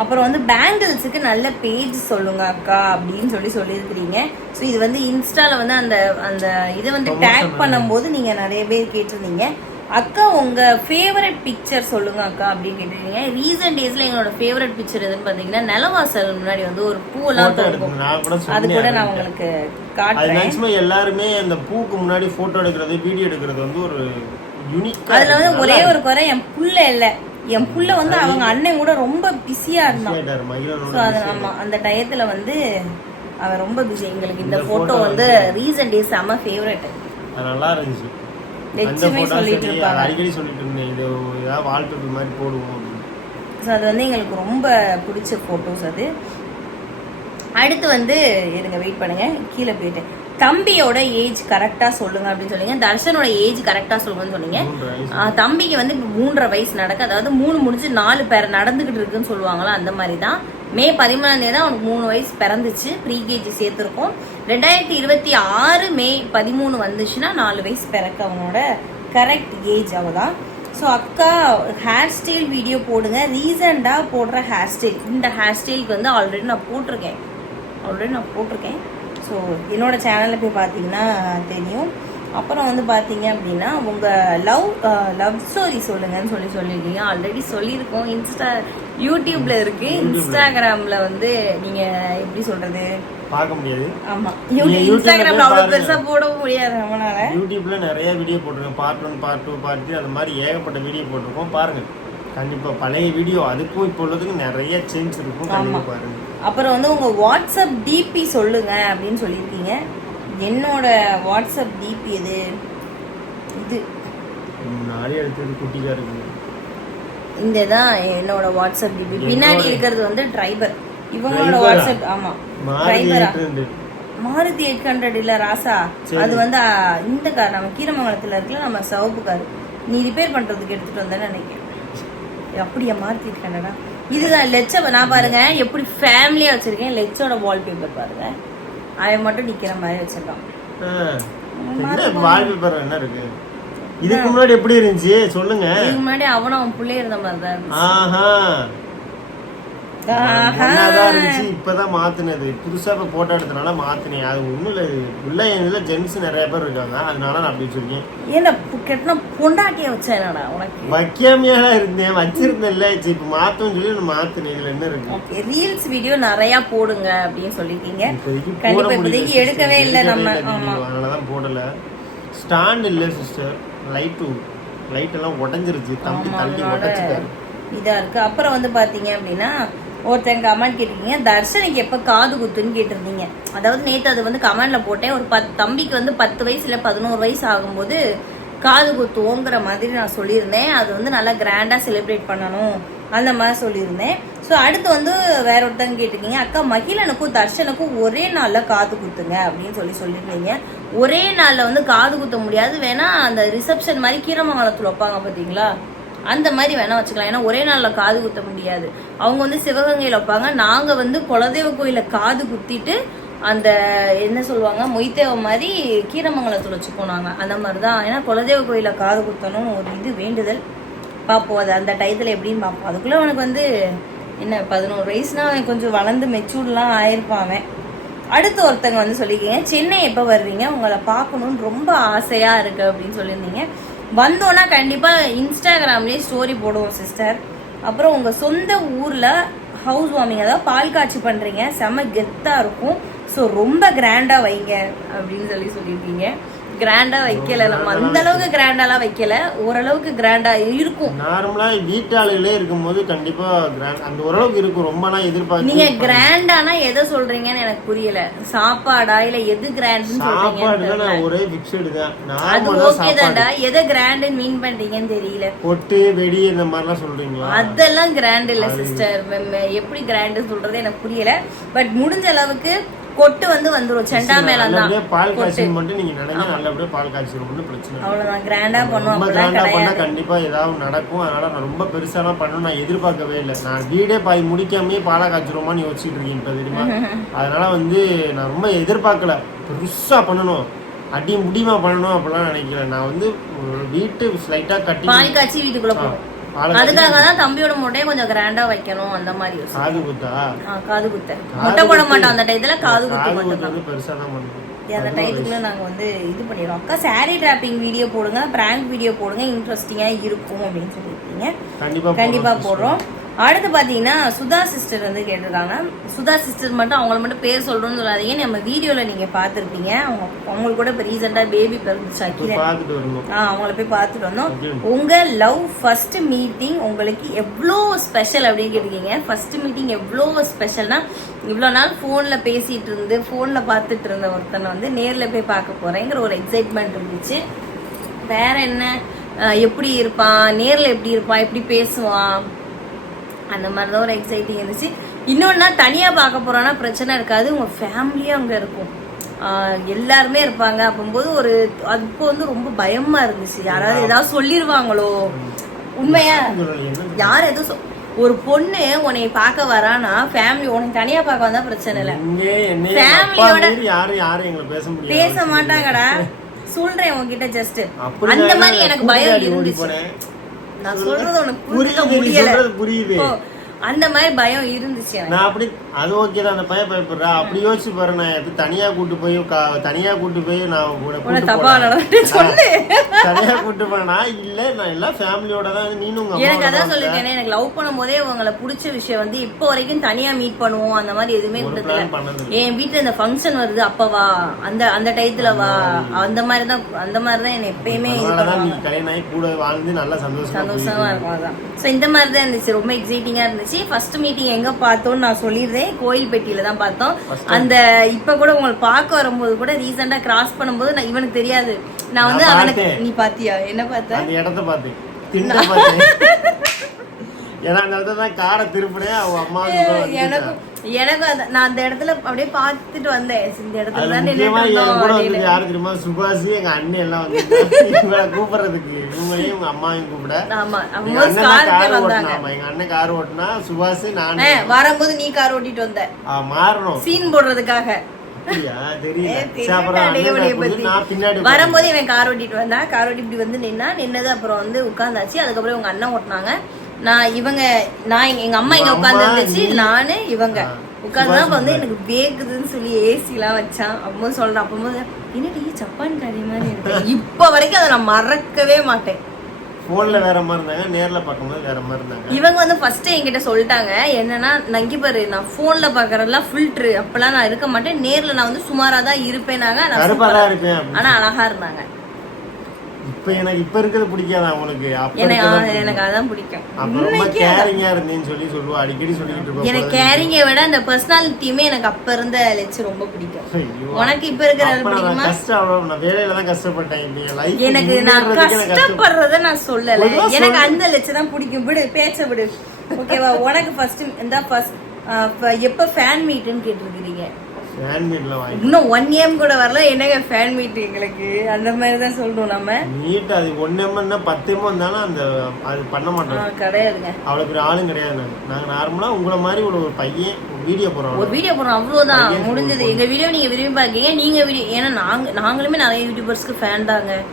அப்புறம் வந்து பேங்கிள்ஸுக்கு நல்ல பேஜ் சொல்லுங்க அக்கா அப்படின்னு சொல்லியிருக்கிறீங்க. ஸோ இது வந்து இன்ஸ்டால வந்து அந்த இதை வந்து டேக் பண்ணும்போது நீங்க நிறைய பேர் கேட்டிருந்தீங்க, அக்கா உங்க ஃபேவரட் பிக்சர் சொல்லுங்க அக்கா அப்படின்னு கேட்டிருக்கீங்க. ரீசன்ட் டேஸ்ல எங்களோட ஃபேவரட் பிக்சர் எதுன்னு பாத்தீங்கன்னா நிலவாசல் முன்னாடி வந்து ஒரு பூவெல்லாம் இருக்கும், அது கூட நான் உங்களுக்கு காட்டுறேன். எல்லாருமே அந்த பூக்கு முன்னாடி போட்டோ எடுக்கிறது, வீடியோ எடுக்கிறது வந்து ஒரு யூனிக். அதுல வந்து ஒரே ஒரு குறை, என் புள்ள இல்ல. என் புள்ள வந்து அவங்க அண்ணன் கூட ரொம்ப பிஸியா இருந்தான். அந்த டயத்துல வந்து அவன் ரொம்ப பிஸி. எங்களுக்கு இந்த போட்டோ வந்து ரீசன்ட் டேஸ் செம ஃபேவரட். நல்லா இருந்துச்சு. லட்சுமி சொல்லிட்டு இருப்பாங்க, அடிக்கடி சொல்லிட்டு இருந்தேன், இது ஏதாவது வால்பேப்பர் மாதிரி போடுவோம் அப்படின்னு. ஸோ அது வந்து எங்களுக்கு ரொம்ப பிடிச்ச போட்டோஸ் அது. அடுத்து வந்து இருங்க, வெயிட் பண்ணுங்க, கீழே போயிட்டேன். தம்பியோட ஏஜ் கரெக்டா சொல்லுங்க அப்படின்னு சொல்லுங்க. தர்ஷனோட ஏஜ் கரெக்டா சொல்லுங்கன்னு சொன்னீங்க. தம்பிக்கு வந்து இப்போ 3.5 வயசு நடக்கு, அதாவது 3 முடிச்சு 4 பேர் நடந்துகிட்டு இருக்குன்னு சொல்லுவாங்களா, அந்த மாதிரி தான். மே 13 தான் அவனுக்கு 3 வயசு பிறந்துச்சு. ப்ரீகேஜி சேர்த்துருக்கோம். 2026 மே 13 வந்துச்சுன்னா 4 வயசு பிறக்க அவனோட கரெக்ட் ஏஜ் அவதான். ஸோ அக்கா ஹேர் ஸ்டைல் வீடியோ போடுங்க, ரீசெண்டாக போடுற ஹேர் ஸ்டைல். இந்த ஹேர் ஸ்டைலுக்கு வந்து ஆல்ரெடி நான் போட்டிருக்கேன். ஸோ என்னோட சேனலில் போய் பார்த்தீங்கன்னா தெரியும். அப்புறம் வந்து பார்த்தீங்க அப்படின்னா உங்கள் லவ் ஸ்டோரி சொல்லுங்கன்னு சொல்லியிருக்கீங்க. ஆல்ரெடி சொல்லியிருக்கோம். யூடியூப்ல இருக்கு, இன்ஸ்டாகிராமில் வந்து நீங்கள் எப்படி சொல்கிறது பார்க்க முடியாது. ஆமா, இன்ஸ்டாகிராம்ல அவ்வளவு பெருசா போடவும் முடியாது நம்மளால. யூடியூப்ல நிறைய வீடியோ போட்டிருக்கோம், பார்ட் 1 பார்ட் 2 பார்ட் 3 அது மாதிரி ஏகப்பட்ட வீடியோ போட்டிருக்கோம். பாருங்க, கண்டிப்பா பழைய வீடியோ அதுக்கும் இப்போ உள்ளதுக்கு நிறைய சேஞ்ச் இருக்கும், கண்டிப்பா பாருங்க. அப்புறம் வந்து உங்க வாட்ஸ்அப் டிபி சொல்லுங்க அப்படின்னு சொல்லியிருக்கீங்க. என்னோட வாட்ஸ்அப் டிபி இது நிறைய எடுத்து குட்டியா இருக்கு. இந்த தான் என்னோட வாட்ஸ்அப் டிபி. பின்னாடி இருக்கிறது வந்து டிரைவர், இவங்களோட வாட்ஸ்அப். ஆமா, மாருதி 800 இல்ல ராசா, அது வந்து இந்த கார் நம்ம கீரமங்கலத்துல இருக்குல்ல, நம்ம சவப்பு கார். நீ ரிப்பேர் பண்றதுக்கு எடுத்துட்டு வந்தேன்னு நினைக்கிறேன். அப்படியா? மாருதி 800. இதுதான் லெச்ச. நான் பாருங்க எப்படி ஃபேமிலியா வச்சிருக்கேன். லெச்சோட வால்பேப்பர் பாருங்க, அவன் மட்டும் நிக்கிற மாதிரி வச்சிருக்கான். வால்பேப்பர் என்ன இருக்கு? இதுக்கு முன்னாடி எப்படி இருந்துச்சு சொல்லுங்க. இதுக்கு முன்னாடி அவனும் அவன் பிள்ளை இருந்த மாதிரி தான். ஒன்னாதான் இருந்துச்சு, இப்பதான் மாத்தினது. புதுசா இப்ப போட்டோ எடுத்தனால மாத்தினேன். அது ஒண்ணும் இல்ல, உள்ள இதுல ஜென்ஸ் நிறைய பேர் இருக்காங்க, அதனால நான் அப்படி வச்சிருக்கேன். ஏன்னா கெட்டின பொண்டாட்டிய வச்சேனடா உனக்கு. வைக்காமையா இருந்தேன், வச்சிருந்தேன்ல. இப்ப மாத்தணும்னு சொல்லி நான் மாத்தினேன். இதுல என்ன இருக்கு? ரீல்ஸ் வீடியோ நிறைய போடுங்க அப்படின்னு சொல்லிருக்கீங்க. கண்டிப்பா இப்போதைக்கு எடுக்கவே இல்லை நம்ம. அதனாலதான் போடல. ஸ்டாண்ட் இல்ல சிஸ்டர். லைட் எல்லாம் உடஞ்சிருச்சு, தம்பி தள்ளி உடச்சிட்டாரு. இதா இருக்கு. அப்புறம் வந்து பாத்தீங்க அப்படின்னா ஒருத்தங்க கமெண்ட் கேட்டிருக்கீங்க, தர்ஷனுக்கு எப்ப காது குத்துன்னு கேட்டிருந்தீங்க. அதாவது நேற்று அது வந்து கமெண்ட்ல போட்டேன். ஒரு தம்பிக்கு வந்து 10 வயசு இல்லை 11 வயசு ஆகும்போது காது குத்துவோங்கிற மாதிரி நான் சொல்லியிருந்தேன். அது வந்து நல்லா கிராண்டா செலிப்ரேட் பண்ணணும் அந்த மாதிரி சொல்லியிருந்தேன். ஸோ அடுத்து வந்து வேற ஒருத்தங்க கேட்டிருக்கீங்க, அக்கா மகிழனுக்கும் தர்ஷனுக்கும் ஒரே நாள்ல காது குத்துங்க அப்படின்னு சொல்லியிருந்தீங்க. ஒரே நாள்ல வந்து காது குத்த முடியாது, வேணா அந்த ரிசப்ஷன் மாதிரி கீரமங்கலத்தில் வைப்பாங்க பாத்தீங்களா, அந்த மாதிரி வேணா வச்சுக்கலாம். ஏன்னா ஒரே நாள்ல காது குத்த முடியாது. அவங்க வந்து சிவகங்கையில வைப்பாங்க, நாங்க வந்து குலதெய்வ கோயில காது குத்திட்டு அந்த என்ன சொல்லுவாங்க மொய்த்தேவ மாதிரி கீரமங்கலத்துல வச்சுப்போம் நாங்க. அந்த மாதிரிதான். ஏன்னா குலதெய்வ கோயில காது குத்தணும் ஒரு இது வேண்டுதல். பார்ப்போம் அது அந்த டயத்துல எப்படின்னு பார்ப்போம். அதுக்குள்ள அவனுக்கு வந்து என்ன 11 வயசுனா அவன் கொஞ்சம் வளர்ந்து மெச்சூர்லாம் ஆயிருப்பான் அவன். அடுத்து ஒருத்தங்க வந்து சொல்லிருக்கீங்க, சென்னை எப்போ வருவீங்க, உங்களை பார்க்கணும்னு ரொம்ப ஆசையா இருக்கு அப்படின்னு சொல்லியிருந்தீங்க. வந்தோன்னா கண்டிப்பா இன்ஸ்டாகிராம்லயே ஸ்டோரி போடுவோம் சிஸ்டர். அப்புறம் உங்க சொந்த ஊர்ல ஹவுஸ் வார்மிங், அதாவது பால் காட்சி பண்றீங்க, செம்ம கெத்தா இருக்கும். ஸோ ரொம்ப கிராண்டா வைங்க அப்படின்னு சொல்லியிருக்கீங்க. கிராண்டா வைக்கல, நம்ம அந்த அளவுக்கு கிராண்டாலாம் வைக்கல, ஓரளவுக்கு கிராண்டா இருக்கும். நார்மலா வீட்டாளிலே இருக்கும்போது கண்டிப்பா கிராண்ட் அந்த ஓரளவுக்கு இருக்கும். ரொம்பலாம் எதிர்பார்க்க. நீங்க கிராண்டானா எதை சொல்றீங்கன்னு எனக்கு புரியல. சாப்பாடா இல்ல எது கிராண்ட்னு சொல்றீங்க? சாப்பாடுனா ஒரே ஃபிக்ஸ்டு தான். அது ஓகே தான்டா, எதை கிராண்ட் மீன் பண்றீங்கன்னு தெரியல. பொட்டு வெடி இந்த மாதிரிலாம் சொல்றீங்களா? அதெல்லாம் கிராண்ட் இல்ல சிஸ்டர். எப்படி கிராண்ட் சொல்றது எனக்கு புரியல. பட் முடிஞ்ச அளவுக்கு கொட்டு வந்து வந்துரும். செண்டா மேளம் தான். பால் காய்ச்சி மட்டும் நீங்க நினைங்க, நல்லபடியா பால் காய்ச்சிரும், ஒன்றும் பிரச்சனை இல்லை. அவ்வளவுதான். கிராண்டா பண்ணுவோம். கிராண்டா பண்ணா கண்டிப்பா ஏதாவது நடக்கும். அதனால நான் ரொம்ப பெருசாலாம் பண்ணணும் நான் எதிர்பார்க்கவே இல்லை. நான் வீடே பாதி முடிக்காமே பாலா காய்ச்சிருமான்னு யோசிச்சுட்டு இருக்கேன் இப்ப தெரியுமா. அதனால வந்து நான் ரொம்ப எதிர்பார்க்கல பெருசா பண்ணணும், அடி முடியுமா பண்ணணும் அப்படிலாம் நினைக்கல. நான் வந்து வீட்டு லைட்டா கட்டி பால் காய்ச்சி வீட்டுக்குள்ள போகும். அதுக்காக தான் தம்பியோட மொட்டையை கொஞ்சம் கிராண்டா வைக்கணும் அந்த மாதிரி. காது குத்தா? காது குத்த மொட்டை போட மாட்டோம் அந்த டயத்துல, காது குத்து மட்டும் பெருசா தான் பண்ணுவோம். அந்த டயத்துக்குள்ள நாங்க வந்து இது பண்ணிடுவோம். அக்கா சாரி டிராப்பிங் வீடியோ போடுங்க, பிராங்க் வீடியோ போடுங்க, இன்ட்ரெஸ்டிங்கா இருக்கும் அப்படின்னு சொல்லியிருக்கீங்க. கண்டிப்பா போடுறோம். அடுத்து பாத்தீங்கன்னா சுதா சிஸ்டர் வந்து கேட்டிருக்காங்க. சுதா சிஸ்டர் மட்டும் அவங்கள மட்டும் பேர் சொல்றோம்னு சொல்லாதீங்க, நம்ம வீடியோல நீங்க பாத்துருப்பீங்க. அவங்களுக்கு கூட இப்ப ரீசெண்டா பேபி பிறந்துச்சு, அவங்கள போய் பார்த்துட்டு வந்தோம். உங்க லவ் ஃபர்ஸ்ட் மீட்டிங் உங்களுக்கு எவ்வளோ ஸ்பெஷல் அப்படின்னு கேட்டிருக்கீங்க. ஃபர்ஸ்ட் மீட்டிங் எவ்வளோ ஸ்பெஷல்னா, இவ்வளோ நாள் ஃபோனில் பேசிட்டு இருந்து ஃபோனில் பார்த்துட்டு இருந்த ஒருத்தனை வந்து நேரில் போய் பார்க்க போறேங்கிற ஒரு எக்ஸைட்மெண்ட் இருந்துச்சு. வேற என்ன, எப்படி இருப்பான் நேரில், எப்படி இருப்பான், எப்படி பேசுவான், அந்த மாதிரி தான் ஒரு எக்ஸைட்டிங் இருந்துச்சு. இன்னொன்னா தனியா பார்க்க போறோம்னா பிரச்சனை இருக்காது, உங்க ஃபேமிலியும் அங்க இருக்கும், எல்லாருமே இருப்பாங்க. அப்போது ஒரு அப்போ வந்து ரொம்ப பயமா இருந்துச்சு, யாராவது ஏதாவது சொல்லிருவாங்களோ. உண்மையா யார் எதுவும் ஒரு பொண்ணு உன்னை பார்க்க வரானா ஃபேமிலி உனக்கு தனியா பார்க்க வந்தா பிரச்சனை இல்லை, ஃபேமிலியோட பேச மாட்டாங்கடா. சொல்றேன் உங்ககிட்ட ஜஸ்ட் அந்த மாதிரி எனக்கு பயம் இருந்துச்சு. நான் சொல்றது உனக்கு புரியுது முடியல, புரியுது. அந்த மாதிரி பயம் இருந்துச்சு. நான் அப்படி அது ஓகே தான், அந்த பையன் பயப்படுறா அப்படி யோசிச்சு பாரு. நான் தனியா கூட்டு போய் நான் தனியா கூட்டு போனா இல்ல, நான் எல்லாம் ஃபேமிலியோட தான். நீனும் எனக்கு அதான் சொல்லிருக்கேன், எனக்கு லவ் பண்ணும் போதே உங்களை பிடிச்ச விஷயம் வந்து இப்போ வரைக்கும் தனியா மீட் பண்ணுவோம் அந்த மாதிரி எதுவுமே இருந்தது. என் வீட்டுல இந்த ஃபங்க்ஷன் வருது அப்பவா, அந்த டயத்துல வா, அந்த மாதிரிதான் என்ன எப்பயுமே கல்யாணம் ஆகி கூட வாழ்ந்து நல்லா சந்தோஷமா இருக்கும். அதான் சோ இந்த மாதிரி தான் இருந்துச்சு, ரொம்ப எக்ஸைட்டிங்கா இருந்துச்சு. ஃபர்ஸ்ட் மீட்டிங் எங்க பார்த்தோம்னு நான் சொல்லிடுறேன், கோயில்பட்டியில தான் பார்த்தோம். அந்த இப்ப கூட உங்களை பார்க்க வரும்போது கூட ரீசெண்டா கிராஸ் பண்ணும்போது நான் இவனுக்கு தெரியாது, நான் வந்து அவனுக்கு நீ பாத்தியா என்ன பார்த்த, அந்த இடத்த பார்த்தேன், திண்ட பார்த்தேன். ஏன்னா அந்த இடத்துல தான் காரை திருப்பினேன், அவங்க அம்மா எனக்கு நான் அந்த இடத்துல அப்படியே பார்த்துட்டு வந்தேன். இந்த இடத்துல தான் யாரு தெரியுமா, சுபாஷ் எங்க அண்ணன் எல்லாம் வந்து இவங்களை கூப்பிடுறதுக்கு, இவங்களையும் இவங்க அம்மாவையும் கூப்பிட. ஆமா எங்க அண்ணன் கார் ஓட்டினா சுபாஷ் நான் வரும்போது நீ கார் ஓட்டிட்டு வந்த மாறணும் சீன் போடுறதுக்காக. வரும்போது இவன் கார் ஓட்டிட்டு வந்தான், கார் ஓட்டி இப்படி வந்து நின்னது, அப்புறம் வந்து உட்கார்ந்தாச்சு. அதுக்கப்புறம் உங்க அண்ணன் ஓட்டினாங்க. நான் எங்க அம்மா இங்க உட்கார்ந்து இருந்துச்சு, நானு இவங்க உட்கார்ந்து வந்து எனக்கு வேகுதுன்னு சொல்லி ஏசி எல்லாம் வச்சான். அப்போ சொல்றேன், அப்போது என்னடி ஜப்பான் கறி மாதிரி இருக்கு. இப்ப வரைக்கும் அதை நான் மறக்கவே மாட்டேன். போன்ல வேற மாதிரி இருந்தாங்க, நேர்ல பார்க்கும்போது வேற மாதிரி இருந்தாங்க. இவங்க வந்து ஃபர்ஸ்ட் என்கிட்ட சொல்லிட்டாங்க என்னன்னா, நங்கி பாரு நான் போன்ல பாக்குறதெல்லாம் ஃபில்டர், அப்பெல்லாம் நான் இருக்க மாட்டேன், நேர்ல நான் வந்து சுமாரா தான் இருப்பேனாங்க, ஆனா அழகா இருந்தாங்க. இப்ப எனக்கு இப்ப இருக்கிறது பிடிக்காதா உங்களுக்கு? எனக்கு அதான் பிடிக்கும். ரொம்ப கேரிங்கா இருந்தேன்னு சொல்லி சொல்லுவா, அடிக்கடி சொல்லிட்டு இருப்பா. எனக்கு கேரிங்கை விட அந்த பர்சனாலிட்டியுமே எனக்கு அப்ப இருந்த லெச்சு ரொம்ப பிடிக்கும். உனக்கு இப்ப இருக்கிறது பிடிக்குமா? கஷ்டம், நான் வேலையில தான் கஷ்டப்பட்டேன். எனக்கு நான் கஷ்டப்படுறத நான் சொல்லல, எனக்கு அந்த லெச்சு தான் பிடிக்கும். விடு பேச்ச விடு, ஓகேவா? உனக்கு ஃபர்ஸ்ட் இந்த எப்ப ஃபேன் மீட்னு கேட்டிருக்கீங்க? இன்னும் 1 AM கூட வரல, என்னங்க ஃபேன் மீட் எங்களுக்கு அந்த மாதிரி தான் சொல்றோம் நம்ம. மீட் அது 1 M 10 M வந்தாலும் அந்த அது பண்ண மாட்டோம், கிடையாதுங்க. அவ்வளவு பெரிய ஆளும் கிடையாது. நாங்க நார்மலா உங்களை மாதிரி ஒரு பையன் ஒரு வீடியோ போடுறோம், அவ்வளவுதான் முடிஞ்சது. எங்க வீடியோ நீங்க விரும்பி பாக்கீங்க, நீங்க ஏன்னா நாங்களுமே நிறைய யூடியூபர்ஸ்க்கு ஃபேன் தாங்க.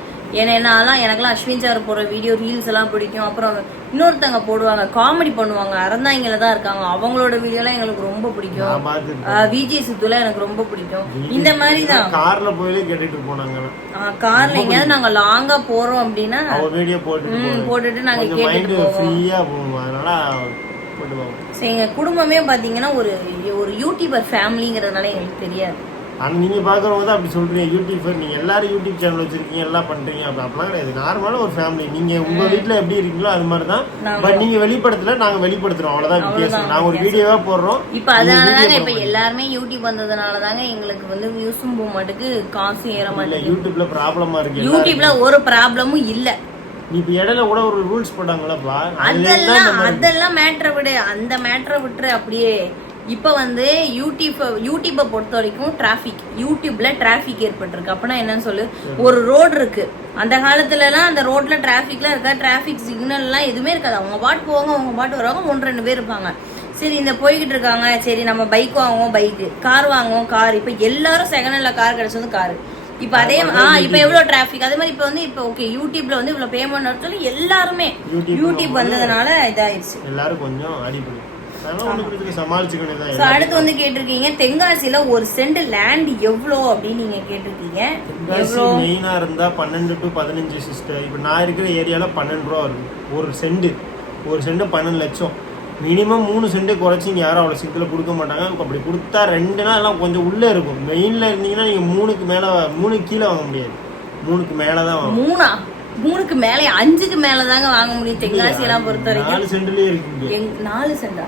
எனக்கெல்லாம் அஸ்வின் சார் போடுற வீடியோ ரீல்ஸ் எல்லாம் பிடிக்கும். அப்புறம் இன்னொருத்தங்க போடுவாங்க, காமெடி பண்ணுவாங்க, அறந்தாங்கில தான் இருக்காங்க, அவங்களோட வீடியோ எல்லாம் எங்களுக்கு ரொம்ப பிடிக்கும். விஜய் சித்துல எனக்கு ரொம்ப பிடிக்கும். இந்த மாதிரி தான் கார்ல போய் கேட்டுட்டு போனாங்க. கார்ல எங்கேயாவது நாங்க லாங்கா போறோம் அப்படின்னா வீடியோ போட்டுட்டு நாங்க கேட்டுட்டு போவோம். அதனால எங்க குடும்பமே பாத்தீங்கன்னா ஒரு யூடியூபர் ஃபேமிலிங்கிறதுனால எங்களுக்கு தெரியாது. ஆனா நீங்க பாக்குறவங்க தான் அப்படி சொல்றீங்க, யூடியூபர் நீங்க எல்லாரும் யூடியூப் சேனல் வச்சிருக்கீங்க, எல்லாம் பண்றீங்க, அப்படிலாம் கிடையாது. நார்மலா ஒரு ஃபேமிலி, நீங்க உங்க வீட்டுல எப்படி இருக்கீங்களோ அது மாதிரி தான். பட் நீங்க வெளிப்படுத்தல, நாங்க வெளிப்படுத்துறோம், அவ்வளவுதான் வித்தியாசம். நாங்க ஒரு வீடியோவா போடுறோம். இப்ப அதனாலதாங்க இப்ப எல்லாருமே யூடியூப் வந்ததுனாலதாங்க எங்களுக்கு வந்து வியூஸும் போக மாட்டேங்குது, காசும் ஏற மாட்டேங்குது. யூடியூப்ல ப்ராப்ளமா இருக்கு. யூடியூப்ல ஒரு ப்ராப்ளமும் இல்ல. இப்ப இடையில கூட ஒரு ரூல்ஸ் போட்டாங்களப்பா, அதெல்லாம் மேட்டரை விடு, அந்த மேட்டரை விட்டுரு அப்படியே. இப்ப வந்து யூடியூப்பை பொறுத்த வரைக்கும் யூடியூப்ல டிராபிக் ஏற்பட்டிருக்கு. அப்படின்னா என்னன்னு சொல்லு, ஒரு ரோடு இருக்கு, அந்த காலத்துல எல்லாம் அந்த ரோட்ல டிராபிக்லாம் இருக்கா, டிராபிக் சிக்னல் எல்லாம் எதுவுமே இருக்காது. அவங்க பாட்டு போவாங்க, அவங்க பாட்டு வருவாங்க, 1-2 பேர் இருப்பாங்க. சரி இந்த போய்கிட்டு இருக்காங்க, சரி நம்ம பைக் வாங்குவோம், பைக்கு, கார் வாங்குவோம், கார். இப்ப எல்லாரும் செகண்ட் ஹேண்ட்ல கார் கிடைச்சது காரு. இப்ப அதே இப்ப எவ்வளவு டிராபிக், அதே மாதிரி இப்ப வந்து இப்ப ஓகே யூடியூப்ல வந்து இவ்வளவு பேமெண்ட் நடத்தல, எல்லாருமே யூடியூப் வந்ததுனால இதாயிருச்சு. எல்லாரும் கொஞ்சம் அடிப்படை அடுத்து வந்து கேட்டிருக்கீங்க, தென்காசியில ஒரு சென்ட் லேண்ட் எவ்வளோ அப்படின்னு நீங்க கேட்டிருக்கீங்க. மெயினா இருந்தா 12 to 15 சிஸ்டர். இப்ப நான் இருக்கிற ஏரியால 12 ரூபா இருக்கு ஒரு சென்ட். 12 லட்சம். மினிமம் 3 சென்ட் குறைச்சி இங்க யாரும் அவ்வளவு சீக்கிரம் கொடுக்க மாட்டாங்க. அப்படி கொடுத்தா 2 நாள் எல்லாம் கொஞ்சம் உள்ள இருக்கும். மெயின்ல இருந்தீங்கன்னா நீங்க 3க்கு மேல 3 கீழே வாங்க முடியாது, 3க்கு மேலதான் வாங்க. 3க்கு மேல 5க்கு மேலதாங்க வாங்க முடியும் தென்காசி எல்லாம் பொறுத்த வரைக்கும். 4 சென்ட்லயே இருக்கு. 4 சென்டா?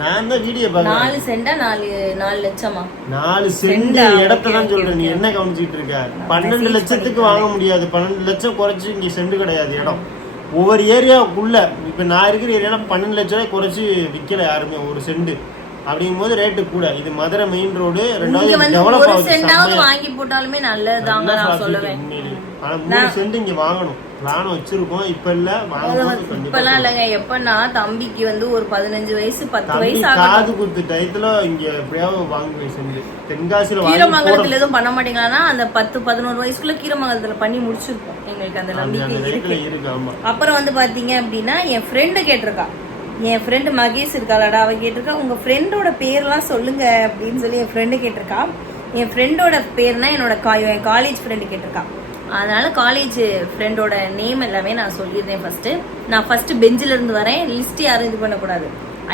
நான் தான் வீடியோ பாக்குறேன். 4 சென்டா 4 லட்சமா? 4 சென்ட் இடத்த தான் சொல்றேன். நீ என்ன கவனிச்சிட்டு இருக்க? 12 லட்சத்துக்கு வாங்க முடியாது. 12 லட்சம் குறைச்சு இங்க சென்ட் கிடையாது இடம். ஒவ்வொரு ஏரியாவுக்குள்ள இப்ப நான் இருக்கிற ஏரியால 12 லட்சம் ரூபாய் குறைச்சு விக்கல யாருமே ஒரு சென்ட். அப்படிங்கும் போது ரேட்டு கூட. இது மதுரை மெயின் ரோடு. ரெண்டாவது வாங்கி போட்டாலுமே நல்லதுதாங்க நான் சொல்லுவேன். ஆனா 3 சென்ட் இங்க வாங்கணும் பிளான் வச்சிருக்கோம். இப்ப இல்ல இப்பெல்லாம் இல்லங்க. எப்பன்னா தம்பிக்கு வந்து ஒரு 15 வயசு 10 வயசு காது குத்து டயத்துல இங்க எப்படியாவது வாங்குவே சென்ட். தென்காசியில கீரமங்கலத்துல எதுவும் பண்ண மாட்டீங்களா? அந்த 10-11 வயசுக்குள்ள கீரமங்கலத்துல பண்ணி முடிச்சிருப்போம். எங்களுக்கு அந்த நம்பிக்கை இருக்கு. அப்புறம் வந்து பாத்தீங்க அப்படின்னா என் ஃப்ரெண்டு கேட்டிருக்கா, என் ஃப்ரெண்டு மகேஷ் இருக்காளடா, அவ கேட்டிருக்கா உங்க ஃப்ரெண்டோட பேர்லாம் சொல்லுங்க அப்படின்னு சொல்லி என் ஃப்ரெண்டு கேட்டிருக்கா. என் ஃப்ரெண்டோட பேர்னா என்னோட என் காலேஜ் ஃப்ரெண்டு கேட்டிருக்கா. அதனால காலேஜ் ஃப்ரெண்டோட நேம் எல்லாமே நான் சொல்லிடுறேன். நான் ஃபர்ஸ்ட் பெஞ்சில இருந்து வரேன், லிஸ்ட் யாரும் இது பண்ணக்கூடாது.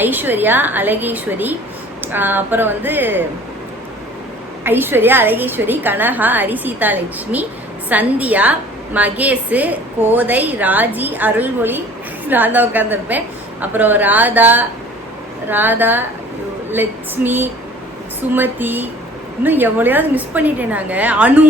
ஐஸ்வர்யா, அழகேஸ்வரி, அப்புறம் வந்து ஐஸ்வர்யா, அழகேஸ்வரி, கனகா, ஹரிசீதா லட்சுமி, சந்தியா, மகேஷ், கோதை, ராஜி, அருள்மொழி, நான் தான் உட்காந்துருப்பேன். அப்புறம் ராதா, லட்சுமி, சுமதி, இன்னும் எவ்வளோயாவது மிஸ் பண்ணிட்டேன் நாங்க, அனு,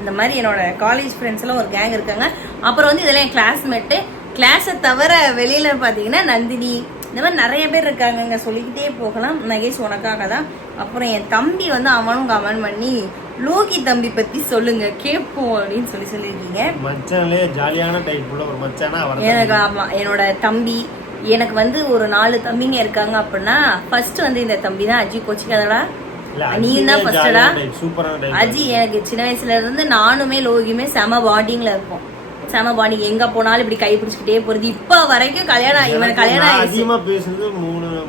இந்த மாதிரி என்னோட காலேஜ் ஃப்ரெண்ட்ஸ் எல்லாம் ஒரு கேங் இருக்காங்க. அப்புறம் வந்து இதெல்லாம் என் கிளாஸ்மேட்டு. கிளாஸை தவிர வெளியில பாத்தீங்கன்னா நந்தினி, இந்த மாதிரி நிறைய பேர் இருக்காங்க, சொல்லிக்கிட்டே போகலாம். மகேஷ் உனக்காக தான். அப்புறம் என் தம்பி வந்து அவனும் கமெண்ட் பண்ணி லோகி தம்பி பத்தி சொல்லுங்க கேட்போம் அப்படின்னு சொல்லியிருக்கீங்க. மச்சானே ஜாலியான டைப் உள்ள ஒரு மச்சானா எனக்கு. ஆமா, என்னோட தம்பி, எனக்கு வந்து ஒரு 4 தம்பிங்க இருக்காங்க. அப்படின்னா ஃபர்ஸ்ட் வந்து இந்த தம்பி தான். அஜி கோச்சிக்காதடா, நீ தான் ஃபர்ஸ்டடா. அஜி எனக்கு சின்ன வயசுல இருந்து நானுமே லோகியுமே செம பாண்டிங்ல இருப்போம். செம பாடி, எங்க போனாலும் இப்படி கை பிடிச்சிக்கிட்டே போறது. இப்ப வரைக்கும் கல்யாணம் இவன் கல்யாணம் ஆயிடுச்சு. அதிகமா பேசுனது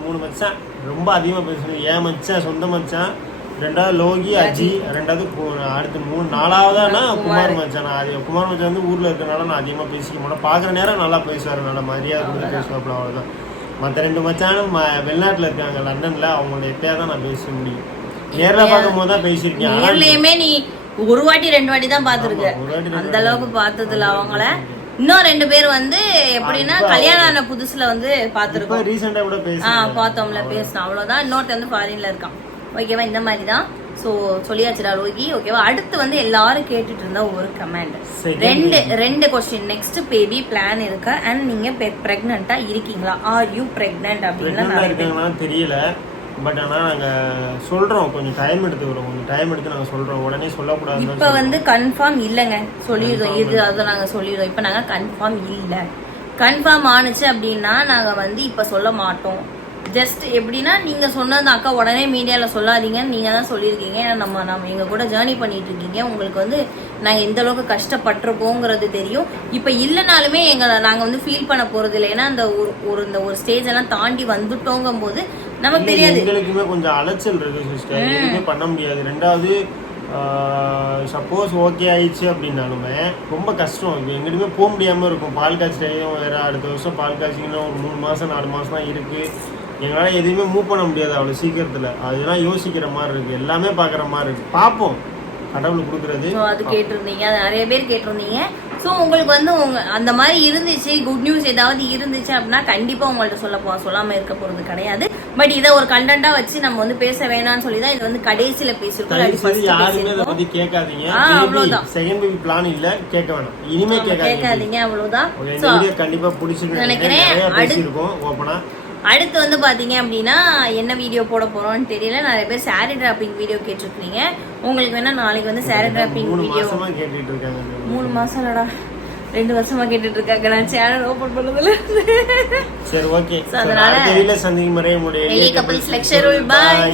மூணு மச்சான், ரொம்ப அதிகமா பேசுனது என் மச்சான், சொந்த மச்சான், ரெண்டாவது லோகி அஜி, ரெண்டாவது அடுத்து நாலாவதானா குமார் மச்சான். அது குமார் மச்சான் வந்து ஊர்ல இருக்கனால நான் அதிகமா பேசிக்க மாட்டேன். பாக்குற நேரம் நல்லா பேசுவாரு, நல்லா மரியாதை கொடுத்து பேசுவாப்புல, அவ்வளவுதான். மற்ற 2 மச்சானும் வெளிநாட்டுல இருக்காங்க, லண்டன்ல. அவங்களோட எப்பயாதான் நான் பேச முடியும். நேர்ல பார்க்கும் போது தான் பேசியிருக்கேன். நேர்லயுமே நீ ஒரு வாட்டி 2 வாட்டி தான் பாத்துருக்க, அந்த அளவுக்கு பார்த்ததுல அவங்கள. இன்னும் 2 பேர் வந்து எப்படின்னா கல்யாணம் ஆன புதுசுல வந்து பாத்துருக்கோம். ரீசெண்டா கூட பார்த்தோம்ல, பேசணும், அவ்வளவுதான். இன்னொருத்த வந்து ஃபாரின்ல இருக்கான். ஓகேவா, இந்த மாதிரி தான். ஸோ சொல்லியாச்சுடா லோகி. ஓகேவா, அடுத்து வந்து எல்லாரும் கேட்டுட்டு இருந்தா ஒரு கமெண்ட், ரெண்டு கொஸ்டின். நெக்ஸ்ட் பேபி பிளான் இருக்கா அண்ட் நீங்க பிரெக்னண்டா இருக்கீங்களா? ஆர் யூ பிரெக்னன்ட் அப்படின்னு தெரியல. பட் ஆனால் நாங்கள் சொல்கிறோம், கொஞ்சம் டைம் எடுத்துக்கிறோம், கொஞ்சம் டைம் எடுத்து நாங்கள் சொல்கிறோம், உடனே சொல்லக்கூடாது. இப்போ வந்து கன்ஃபார்ம் இல்லைங்க, சொல்லிடுறோம். இது அதை நாங்கள் சொல்லிடுறோம். இப்போ நாங்கள் கன்ஃபார்ம் இல்லை. கன்ஃபார்ம் ஆனிச்சு அப்படின்னா நாங்கள் வந்து இப்போ சொல்ல மாட்டோம். ஜஸ்ட் எப்படின்னா நீங்கள் சொன்னது அக்கா உடனே மீடியாவில் சொல்லாதீங்கன்னு நீங்கள் தான் சொல்லியிருக்கீங்க. ஏன்னா நம்ம எங்கள் கூட ஜேர்னி பண்ணிட்டு இருக்கீங்க. உங்களுக்கு வந்து நாங்கள் எந்த அளவுக்கு கஷ்டப்பட்டிருக்கோங்கிறது தெரியும். இப்போ இல்லைனாலுமே நாங்கள் வந்து ஃபீல் பண்ண போகிறது இல்லை. ஏன்னா அந்த ஒரு ஸ்டேஜ் எல்லாம் தாண்டி வந்துட்டோங்கும் போது நமக்கு தெரியாது. எங்களுக்குமே கொஞ்சம் அலைச்சல் இருக்கு சிஸ்டர், எதுவுமே பண்ண முடியாது. ரெண்டாவது சப்போஸ் ஓகே ஆயிடுச்சு அப்படின்னாலுமே ரொம்ப கஷ்டம். இப்போ எங்கிட்டுமே போக முடியாமல் இருக்கும். பால் காய்ச்சலையும் வேற, அடுத்த வருஷம் பால் காய்ச்சிங்கன்னா ஒரு 3 மாதம் 4 மாதம் தான் இருக்கு. எங்களால் எதுவுமே மூவ் பண்ண முடியாது அவ்வளோ சீக்கிரத்தில். அதுதான் யோசிக்கிற மாதிரி இருக்கு, எல்லாமே பார்க்குற மாதிரி இருக்கு. பார்ப்போம், கடவுள் கொடுக்குறது. ஸோ அது கேட்டிருந்தீங்க, அது நிறைய பேர் கேட்டிருந்தீங்க. ஸோ உங்களுக்கு வந்து அந்த மாதிரி இருந்துச்சு, குட் நியூஸ் ஏதாவது இருந்துச்சு அப்படின்னா கண்டிப்பாக உங்கள்கிட்ட சொல்லாமல் இருக்க போகிறது கிடையாது. பட் இதை ஒரு கண்டென்ட்டா வச்சு நம்ம வந்து பேச வேணாம்னு சொல்லி தான் இது வந்து கடைசியில பேசிருக்கோம். யாருமே இதை பத்தி கேட்காதீங்க. அவ்வளவுதான். செகண்ட் பேபி பிளான் இல்ல, கேட்க வேணாம், இனிமே கேட்காதீங்க. அவ்வளவுதான். கண்டிப்பா பிடிச்சிருக்கு நினைக்கிறேன். பேசியிருக்கோம் ஓப்பனா. அடுத்து வந்து பாத்தீங்க அப்படின்னா என்ன வீடியோ போட போறோம்னு தெரியல. நிறைய பேர் சாரி டிராப்பிங் வீடியோ கேட்டிருக்கீங்க. உங்களுக்கு வேணா நாளைக்கு வந்து சாரி டிராப்பிங் வீடியோ கேட்டுட்டு இருக்காங்க. 3 மாசம் இல்லடா, 2 வருஷமா கேட்டுட்டு இருக்காங்க. நான் சேனல் ஓபன் பண்ணதுல. சரி, ஓகே. அதனால சந்திக்கும் வரை உங்களுடைய கப்பிள்ஸ் லெக்சர். பை.